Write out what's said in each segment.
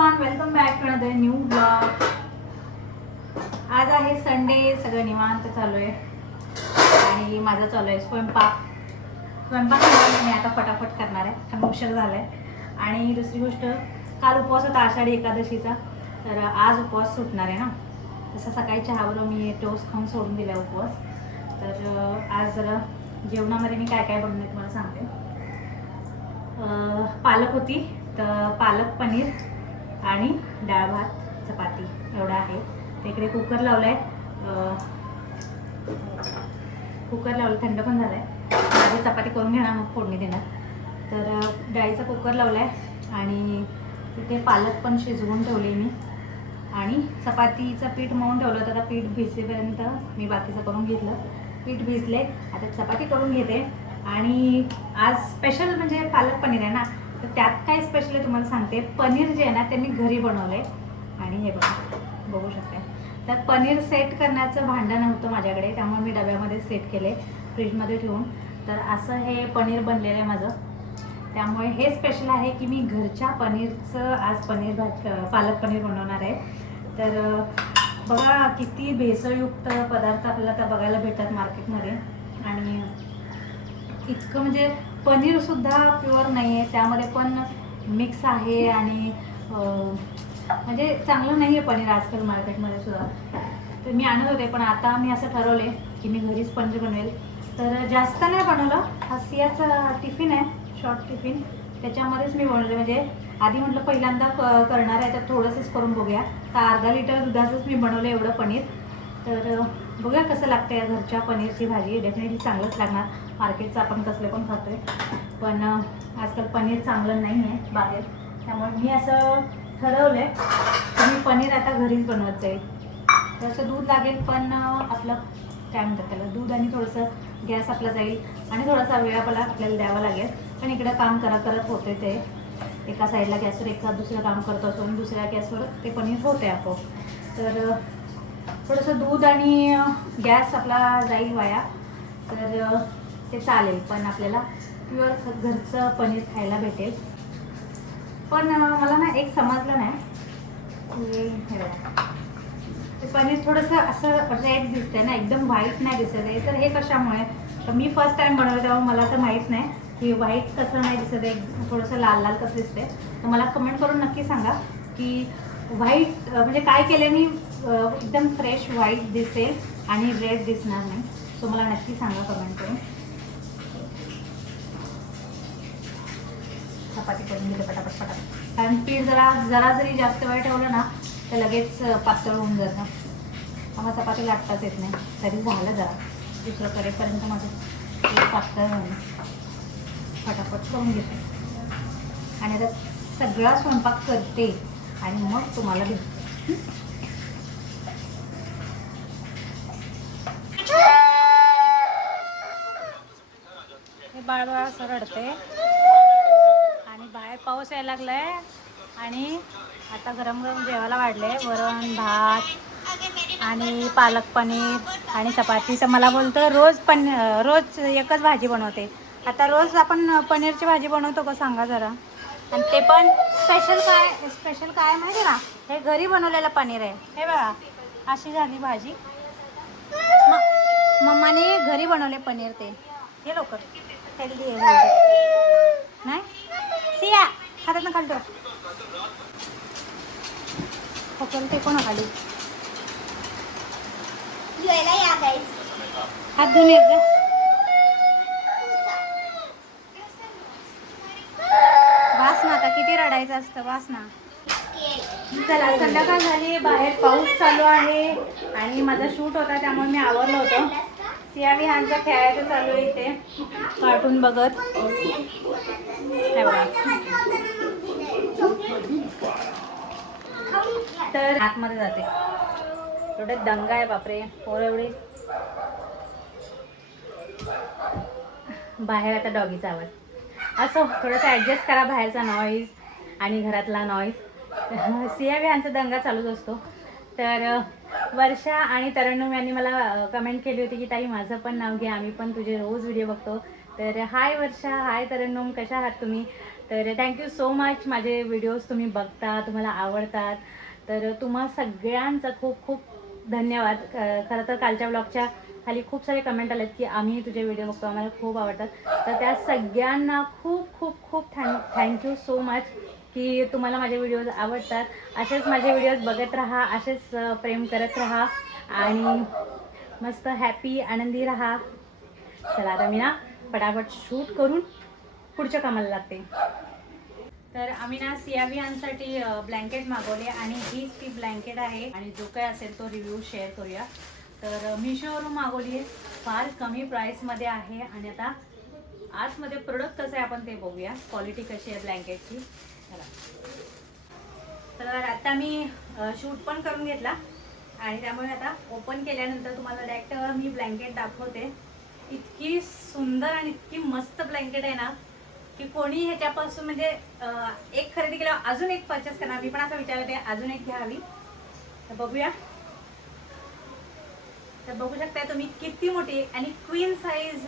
Everyone, welcome back to another new blog. आज आहे Sunday, सगळं निवांत चालू आहे आणि माझा चालू आहे स्वयंपाक मी आता फटाफट करणार आहे, कारण उशीर झाला आहे। आणि दुसरी गोष्ट, काल उपवास होता आषाढी एकादशीचा, तर आज उपवास सुटणार आहे ना। तसं सकाळी चहावर मी टोस्ट खाऊन सोडून दिला उपवास। तर आज जरा जेवणामध्ये मी काय काय बनवले तुम्हाला सांगते। पालक होती, तर पालक पनीर आणि डाळ भात चपाती एवढं आहे। तिकडे कुकर लावलाय, थंड पण झालाय। माझी चपाती करून घेणार, मग फोडणी देणार। तर डाळीचा कुकर लावलाय आणि तिथे पालक पण शिजवून ठेवली मी, आणि चपातीचं पीठ मळून ठेवलं होतं। आता पीठ भिजेपर्यंत मी बाकीचं करून घेतलं। पीठ भिजले, आता चपाती करून घेते। आणि आज स्पेशल म्हणजे पालक पनीर आहे ना, तर त्यात काय स्पेशल आहे तुम्हाला सांगते। पनीर जे आहे ना, त्यांनी घरी बनवलंय। आणि हे बघा, बघू शकता। तर पनीर सेट करण्याचं भांडं नव्हतं माझ्याकडे, त्यामुळे मी डब्यामध्ये सेट केले फ्रीजमध्ये ठेवून। तर असं हे पनीर बनलेलं आहे माझं, त्यामुळे हे स्पेशल आहे की मी घरच्या पनीरचं आज पालक पनीर बनवणार आहे। तर बघा, किती भेसळयुक्त पदार्थ आपल्याला आता बघायला भेटतात मार्केटमध्ये, आणि इतकं म्हणजे पनीरसुद्धा प्युअर नाही आहे, त्यामध्ये पण मिक्स आहे। आणि म्हणजे चांगलं नाही आहे पनीर आजकाल मार्केटमध्ये सुद्धा। तर मी आणत होते, पण आता मी असं ठरवले की मी घरीच पनीर बनवेल। तर जास्त नाही बनवलं, हा सियाचा टिफिन आहे, शॉर्ट टिफिन, त्याच्यामध्येच मी बनवले। म्हणजे आधी म्हटलं पहिल्यांदा करणार आहे, तर थोडंसंच करून बघूया। तर अर्धा लिटर दुधाचंच मी बनवलं एवढं पनीर। तर बघूया कसं लागतं या घरच्या पनीरची भाजी। डेफिनेटली चांगलंच लागणार, मार्केटचं आपण कसलं पण खातोय, पण आजकाल पनीर चांगलं नाही आहे बाहेर। त्यामुळे मी असं ठरवलं आहे की मी पनीर आता घरीच बनवत जाईल। तसं दूध लागेल, पण आपलं काय म्हणतात त्याला, दूध आणि थोडंसं गॅस आपला जाईल, आणि थोडासा वेळ आपल्याला द्यावा लागेल। पण इकडं काम करत होते, ते एका साईडला गॅसवर एका दुसरं काम करत असतो, आणि दुसऱ्या गॅसवर ते पनीर होते आपोआप। तर थोडंसं दूध आणि गॅस आपला जाईल वाया, तर ते चालेल, पण आपल्याला प्युअर घरचं पनीर खायला भेटेल। पण मला ना एक समजलं नाही की ते पनीर थोडंसं असं रेड दिसतंय ना, एकदम व्हाईट नाही दिसत आहे। तर हे कशामुळे? तर मी फर्स्ट टाईम बनवलं तेव्हा मला तर माहीत नाही की व्हाईट कसं नाही दिसत आहे, थोडंसं लाल लाल कसं दिसतंय। तर मला कमेंट करून नक्की सांगा की व्हाईट म्हणजे काय केल्याने एकदम फ्रेश व्हाईट दिसेल आणि रेड दिसणार नाही। सो मला नक्की सांगा कमेंट करून। चपाती करून घेते पटापट, कारण पीठ जरा जरी जास्त वेळ ठेवलं ना, तर लगेच पातळ होऊन जातं। मग चपाती लाटताच येत नाही, तरी झालं जरा दुसरं करेपर्यंत माझं पीठ पातळ झालं। फटाफट करून घेते आणि आता सगळा स्वयंपाक करते आणि मग तुम्हाला भेटते। हे बाळबाळ असं रडते, आणि बाहेर पाऊस यायला लागलाय, आणि आता गरम गरम जेवायला वाढले, वरण भात आणि पालक पनीर आणि चपाती। तर मला बोलतं रोज एकच भाजी बनवते। आता रोज आपण पनीरची भाजी बनवतो का सांगा जरा? आणि ते पण स्पेशल काय माहिती ना, हे घरी बनवलेलं पनीर आहे। हे बघा, अशी झाली भाजी, मम्माने घरी बनवले पनीर। ते हे लवकर हेल्दी आहे नाही सिया, हातात ना खालतो पकडते कोण खाली, हात धुवून येत जा। वास ना, आता किती रडायचं असतं, वास ना। चला, संध्याकाळ झाली, बाहेर पाऊस चालू आहे, आणि माझा शूट होता त्यामुळे मी आवरलं होतं। सिया विहानचं खेळायचं चालू आहे इथे, कार्टून बघत। तर आतमध्ये जाते, एवढे दंगा आहे बापरे, पोरं एवढी। बाहेर आता डॉगीचा आवाज, असं थोडंसं ॲडजस्ट करा, बाहेरचा नॉईज आणि घरातला नॉईज। सिया विहानचा दंगा चालूच असतो। तर वर्षा आणि तरन्नुम यांनी मला कमेंट केली होती की ताई माझं पण नाव घे, आम्ही पण तुझे रोज व्हिडिओ बघतो। तर हाय वर्षा, हाय तरन्नुम, कशा आहात तुम्ही? तर थँक्यू सो मच. माझे व्हिडिओज तुम्ही बघता, तुम्हाला आवडतात, तर तुम्हा सगळ्यांचा खूप खूप धन्यवाद. खरं तर कालच्या ब्लॉगच्या खाली खूप सारे कमेंट आलेत की आम्ही तुझे व्हिडिओ बघतो, आम्हाला खूप आवडतात. तर त्या सगळ्यांना खूप खूप खूप थँक्यू सो मच की तुम्हाला माझे व्हिडिओज आवडतात. असेच माझे व्हिडिओज बघत राहा, असेच प्रेम करत राहा आणि मस्त हॅपी आनंदी राहा. चला आता मी ना फटाफट शूट करून पुढच्या कामाला लागते. तर आम्ही ना सियावियांसाठी ब्लँकेट मागवले आणि हीच ती ब्लँकेट आहे आणि जो काय असेल तो रिव्ह्यू शेअर करूया. तर मिशोवरून मागवली आहे, फार कमी प्राईसमध्ये आहे आणि आता आतमध्ये प्रोडक्ट कसं आहे आपण ते बघूया, क्वालिटी कशी आहे ब्लँकेटची. तर आता मी शूट पण करून घेतला आणि त्यामुळे आता ओपन केल्यानंतर तुम्हाला डायरेक्ट मी ब्लँकेट दाखवते. इतकी सुंदर आणि इतकी मस्त ब्लँकेट आहे ना की कोणी ह्याच्यापासून म्हणजे एक खरेदी केल्यावर अजून एक परचेस करणार. मी पण असं विचारते अजून एक घ्यावी. तर बघूया. तर बघू शकता तुम्ही किती मोठी आणि क्वीन साईज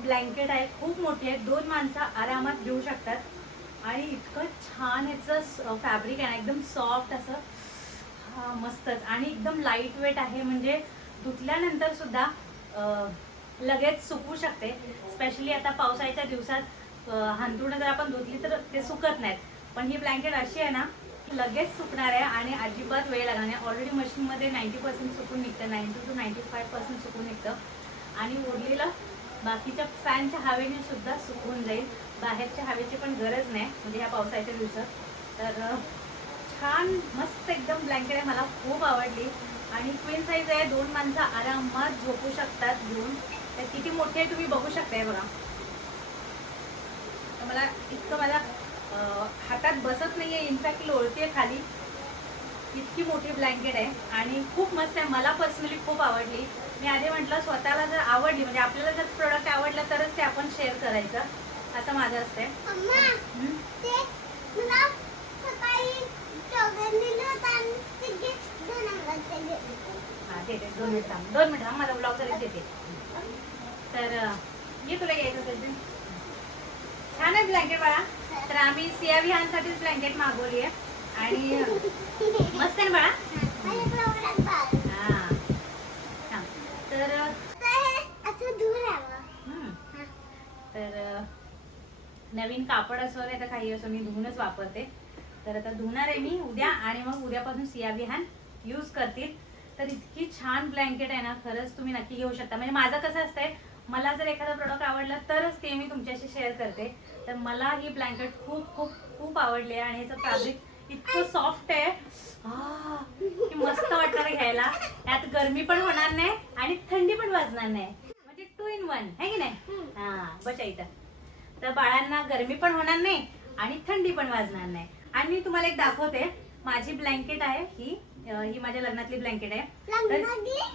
ब्लँकेट आहे, खूप मोठी आहे, 2 माणसं आरामात घेऊ शकतात आणि इतकं छान ह्याचं फॅब्रिक आहे ना, एकदम सॉफ्ट असं मस्तच आणि एकदम लाईट वेट आहे. म्हणजे धुतल्यानंतर सुद्धा लगेच सुकू शकते. स्पेशली आता पावसाळ्याच्या दिवसात हांतरुणं जर आपण धुतली तर ते सुकत नाहीत, पण ही ब्लँकेट अशी आहे ना लगेच सुकणार आहे आणि अजिबात वेळ लागणार नाही. ऑलरेडी मशीनमध्ये 90% सुकून निघतं, 90 to 95% सुकून निघतं आणि उरलेलं बाकीच्या फॅनच्या हवेने सुद्धा सुकून जाईल. बाहेरच्या हवेची पण गरज नाही म्हणजे ह्या पावसाळ्याच्या दिवसात. तर छान मस्त एकदम ब्लँकेट आहे, मला खूप आवडली आणि क्वीन साईज आहे, 2 माणसं आरामात झोपू शकतात घेऊन. तर किती मोठी आहे तुम्ही बघू शकताय बघा. तर मला इतकं मला हातात बसत नाहीये, इनफॅक्ट लोळते खाली. इतकी मोठी ब्लँकेट आहे आणि खूप मस्त आहे, मला पर्सनली खूप आवडली. मी आधी म्हटलं स्वतःला जर आवडली म्हणजे आपल्याला जर प्रोडक्ट आवडलं तरच ते आपण शेअर करायचं, असं माझं असतंय. हां देते, 2 मिनिट थांब, 2 मिनिट थांब, माझा ब्लॉग झाले देते. तर ये तुला यायचं असेल तर. छान आहे ब्लँकेट बाळा. तर आम्ही सियावियांसाठीच ब्लँकेट मागवली आहे आणि मस्त आहे ना बाळा. हां तर नवीन कापड असो नाही तर काही असो मी धुवूनच वापरते. तर आता धुणार आहे मी उद्या आणि मग उद्यापासून सियाविहान यूज करतील. तर इतकी छान ब्लँकेट आहे ना, खरंच तुम्ही नक्की घेऊ शकता. म्हणजे माझं कसं असतंय, मला जर एखादं प्रोडक्ट आवडलं तरच ते मी तुमच्याशी शेअर करते. तर मला ही ब्लँकेट खूप खूप खूप आवडली आहे आणि ह्याचं फॅब्रिक इतकं सॉफ्ट आहे की मस्त वाटणार घ्यायला. यात गरमी पण होणार नाही आणि थंडी पण वाजणार नाही, म्हणजे 2 in 1 आहे की नाही. हां बस इथं. तर बाळांना गरमी पण होणार नाही आणि थंडी पण वाजणार नाही. आणि मी तुम्हाला एक दाखवते, माझी ब्लँकेट आहे ही माझ्या लग्नातली ब्लँकेट आहे. तर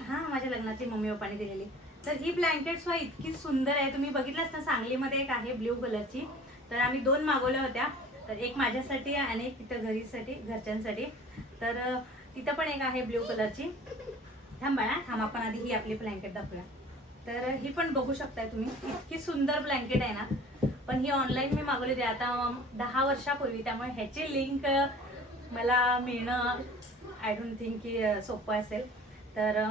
हां माझ्या लग्नातली मम्मी पप्पाने दिलेली. तर ही ब्लँकेट सुद्धा इतकी सुंदर आहे, तुम्ही बघितलंच ना, सांगलीमध्ये एक आहे ब्ल्यू कलरची. तर आम्ही 2 मागवल्या होत्या, तर एक माझ्यासाठी आणि एक तिथं घरच्यांसाठी. तर तिथं पण एक आहे ब्ल्यू कलरची. थांब बाळा थांब, आपण आधी ही आपली ब्लँकेट दाखवूया. तर ही पण बघू शकताय तुम्ही, इतकी सुंदर ब्लँकेट आहे ना. पण ही ऑनलाईन मी मागवली होती आता 10 वर्षापूर्वी, त्यामुळे ह्याची लिंक मला मिळणं आय डोंट थिंक की सोपं असेल. तर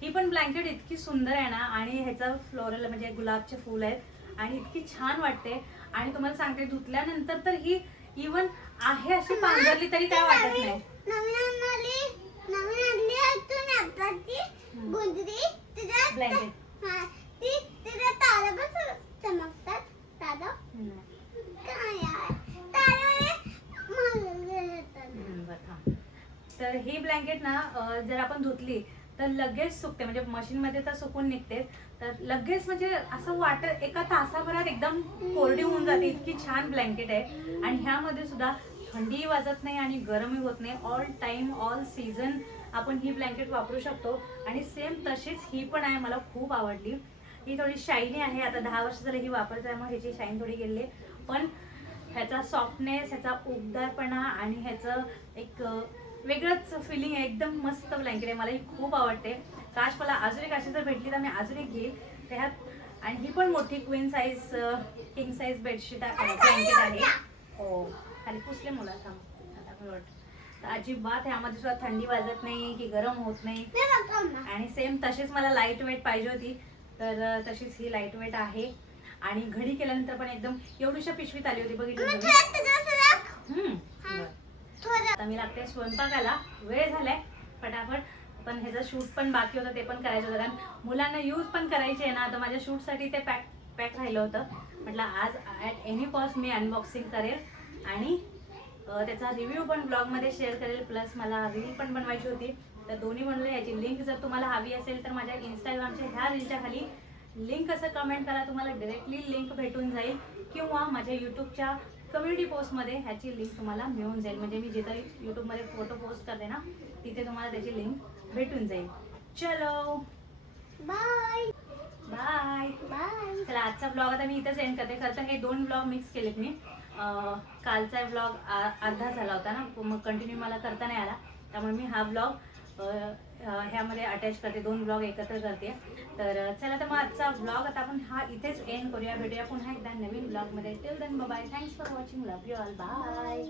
ही पण ब्लँकेट इतकी सुंदर आहे ना आणि ह्याचं फ्लोरल म्हणजे गुलाबचे फूल आहेत आणि इतकी छान वाटते. आणि तुम्हाला सांगते धुतल्यानंतर तर ही इवन आहे अशी पांघरली तरी काय वाटत नाही. तर ही ब्लँकेट ना जर आपण धुतली तर लगेच सुकते, म्हणजे मशीनमध्ये तर सुकून निघते. तर लगेच म्हणजे असं वाटत एका तासाभरात एकदम कोरडी होऊन जाते. इतकी छान ब्लँकेट आहे आणि ह्यामध्ये सुद्धा थंडीही वाजत नाही आणि गरमही होत नाही. ऑल टाइम ऑल सीझन आपण ही ब्लँकेट वापरू शकतो. आणि सेम तशीच ही पण आहे, मला खूप आवडली. ही थोडी शायनी आहे, आता 10 वर्ष झाली ही वापरते त्यामुळे ह्याची शाईन थोडी गेली आहे. पण ह्याचा सॉफ्टनेस, ह्याचा उबदारपणा आणि ह्याचं एक वेगळंच फिलिंग आहे. एकदम मस्त ब्लँकेट आहे, मला ही खूप आवडते. काश मला अजून एक अशी जर भेटली तर मी अजून एक घेईल त्यात. आणि ही पण मोठी queen size king size bedsheet blanket आहे. हो खाली पुसले मुला थांब आता मला वाटतं तर अजिबात ह्यामध्ये सुद्धा थंडी वाजत नाही की गरम होत नाही. आणि सेम तशीच मला लाईट वेट पाहिजे होती तर तशीच ही लाईट वेट आहे. आणि घडी केल्यानंतर पण एकदम एवढीशा पिशवीत आली होती बघितलं तुम्ही. आता मी लागते स्वयंपाकाला. वेळ झालाय फटाफट. पण ह्याचं शूट पण बाकी होतं ते पण करायचं होतं कारण मुलांना यूज पण करायचे आहे ना. तर माझ्या शूटसाठी ते पॅक राहिलं होतं. म्हटलं आज at any cost me unboxing करेल आणि त्याचा रिव्ह्यू पण ब्लॉगमध्ये शेअर करेल. प्लस मला रील पण बनवायची होती. तर दोन्ही बनवले. याची लिंक जर तुम्हाला हवी असेल तर माझ्या इंस्टाग्रामच्या ह्या रीलच्या खाली लिंक असं कमेंट करा. तुम्हाला डायरेक्टली लिंक भेटून जाईल किंवा माझ्या यूट्यूबच्या कम्युनिटी पोस्टमध्ये ह्याची लिंक तुम्हाला मिळून जाईल. म्हणजे मी जिथं यूट्यूबमध्ये फोटो पोस्ट करते ना तिथे तुम्हाला त्याची लिंक भेटून जाईल. चलो बाय बाय बाय. चला आजचा ब्लॉग आता मी इथंच एंड करते. खरं तर हे 2 ब्लॉग मिक्स केलेत मी. कालचा ब्लॉग अर्धा झाला होता ना मग कंटिन्यू मला करता नाही आला. त्यामुळे मी हा ब्लॉग ह्यामध्ये अटॅच करते. 2 ब्लॉग एकत्र करते. तर चला तर मग आजचा ब्लॉग आता आपण हा इथेच एंड करूया. भेटूया पुन्हा एकदा नवीन ब्लॉगमध्ये. Till then bye. Thanks for watching. Love you all. Bye.